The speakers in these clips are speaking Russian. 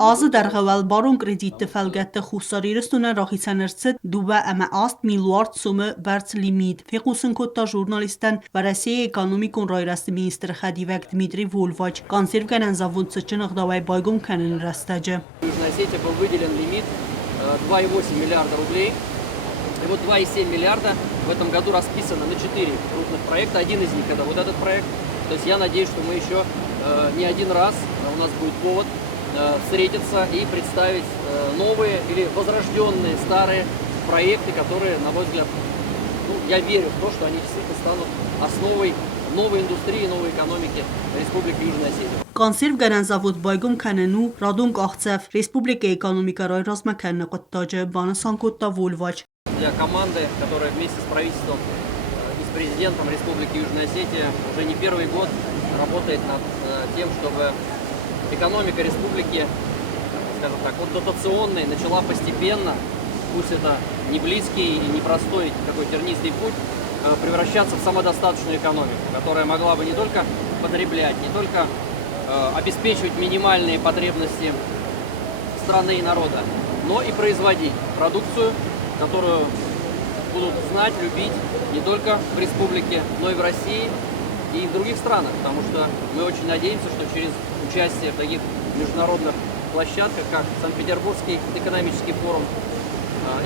Azı dərğəvəl baron kreditdə fəlgətdə xusarırıstuna rahisanırçıd dubə əmə ast milyard sumı bərç limit. Fəqusın kotta jurnalistən və Rəsiyə ekonomikun rayrəsti ministri Xədivək Dmitri Volvaç konserv gələn zavod sıçın ıqdavay baygum kənin rəstəcə. Южной Осетии был выделен лимит 2,8 миллиарда рублей. И вот 2,7 миллиарда в этом году расписано на 4 крупных проекта. Один из них это вот этот проект. То есть я надеюсь, что мы еще не один раз, у нас будет повод встретиться и представить новые или возрожденные старые проекты, которые, на мой взгляд, я верю в то, что они действительно станут основой новой индустрии, новой экономики Республики Южная Осетия. Konserv gələn zavod baygum kənenu radun qaxtsəv Respublika ekonomikarای razmakənni qıttacı bana sankotta Volvaç. Для команды, которая вместе с правительством и с президентом Республики Южная Осетия уже не первый год работает над тем, чтобы экономика республики, скажем так, от дотационной начала постепенно, пусть это не близкий и непростой такой тернистый путь, превращаться в самодостаточную экономику, которая могла бы не только потреблять, не только обеспечивать минимальные потребности страны и народа, но и производить продукцию, которую будут знать, любить не только в республике, но и в России и в других странах, потому что мы очень надеемся, что через участие в таких международных площадках, как Санкт-Петербургский экономический форум,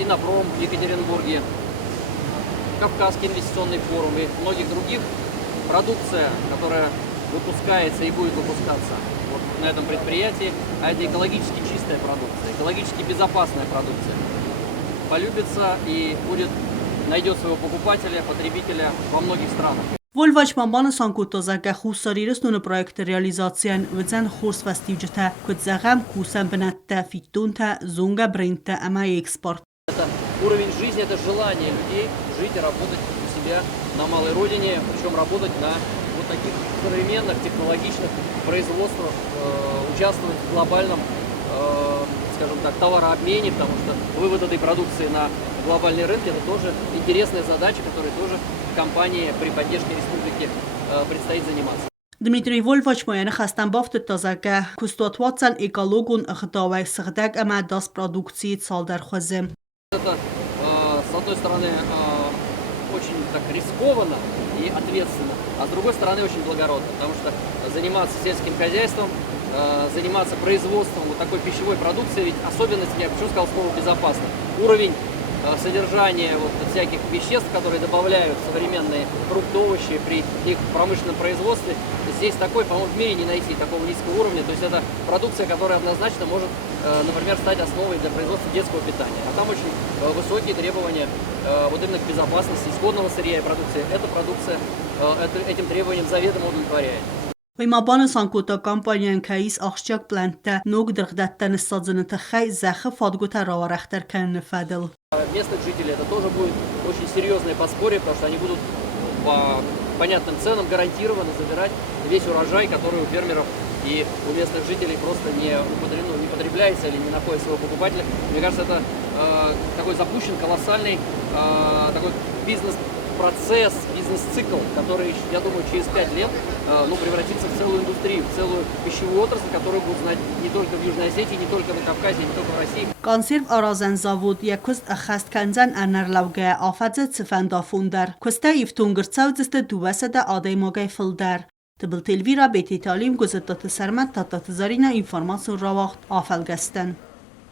Инопром в Екатеринбурге, Кавказский инвестиционный форум и многих других, продукция, которая выпускается и будет выпускаться вот на этом предприятии, а это экологически чистая продукция, экологически безопасная продукция, полюбится и найдет своего покупателя, потребителя во многих странах. Volvaç mambanı sankotazəgə xusarırıstuna proyekti realizasiyan vəzən xors vəstivcətə kützəğəm kusən bənətdə fittüntə zunga brentdə əməy eksport. Это уровень жизни, это желание людей жить и работать у себя на малой родине, причем работать на вот таких современных, технологичных производствах, участвовать в глобальном, скажем так, товарообмене, потому что вывод этой продукции на глобальный рынок это тоже интересная задача, которой тоже компании при поддержке республики предстоит заниматься. Dmitri Volvaç moyanı xəstən baftı tazəgə kustotvatsan ekologun ıqdavay sıqdəq əmə das produksiyi çaldər xözüm. Это, с одной стороны, очень так рискованно и ответственно, а с другой стороны очень благородно, потому что заниматься сельским хозяйством, заниматься производством вот такой пищевой продукции, ведь особенность, я почему сказал слово безопасно, уровень содержания вот всяких веществ, которые добавляют современные фрукты, овощи при их промышленном производстве, здесь такой, по-моему, в мире не найти такого низкого уровня. То есть это продукция, которая однозначно может, например, стать основой для производства детского питания. А там очень высокие требования вот именно к безопасности исходного сырья и продукции. Эта продукция этим требованиям заведомо удовлетворяет. Ваймабаны санкота компаниян кайис ахшчак плантта ног дыргдаттан сadzını тхай захы фадгута раварахтар кәнні фадыл. Местных жителей это тоже будет очень серьезное подспорье, потому что они будут по понятным ценам гарантированно забирать весь урожай, который у фермеров и у местных жителей просто не потребляется или не находит своего покупателя. Мне кажется, это такой запущен колоссальный такой бизнес-процесс, бизнес-цикл, который, я думаю, через 5 лет превратится в целую индустрию, в целую пищевую отрасль, которую будут знать не только в Южной Осетии, не только на Кавказе, не только в России. Konserv arazən zavod yakust əxəst kənzən ənərləvgə afədzə cifəndə fundər. Kusta iftun gırçavcıstı düvəsədə aday magay fıldər. Tıbıl telvira beti talim gözəttatı sərmət tattatı zarina informasyon ravaxt afəlgəstən.